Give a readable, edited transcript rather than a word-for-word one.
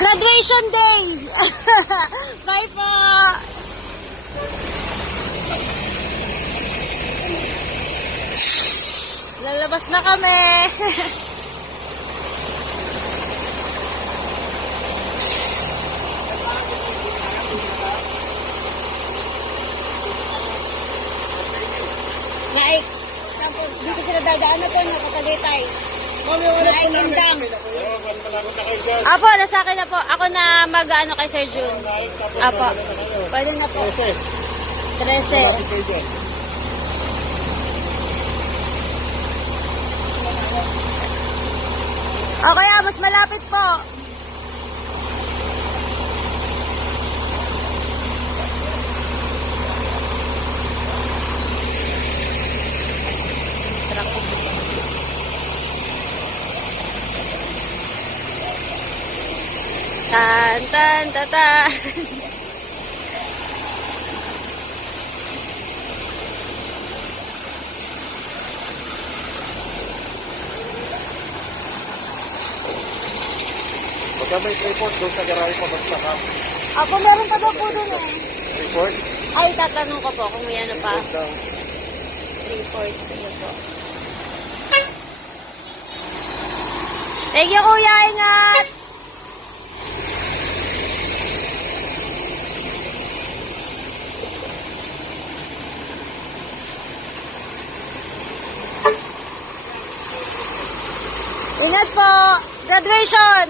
Graduation day! Bye po! Lalabas na kami! Naik! Tapos dito sila dadaan na po, nakatagitay. Naik Indang. Apo, nasa akin na po. Ako na mag-ano kay Sir Jun. Apo. Pwede na po. 13. Okay, mas malapit po. Tan tan ta ta. Pagka may report doon sa garahe pa basta ka. Ako, meron pa daw po doon eh. Report? Ay, tatanong ko po kung may ano pa. Report daw. Report, sige po. Thank you, kuya. Ingat! Ingat po! Graduation!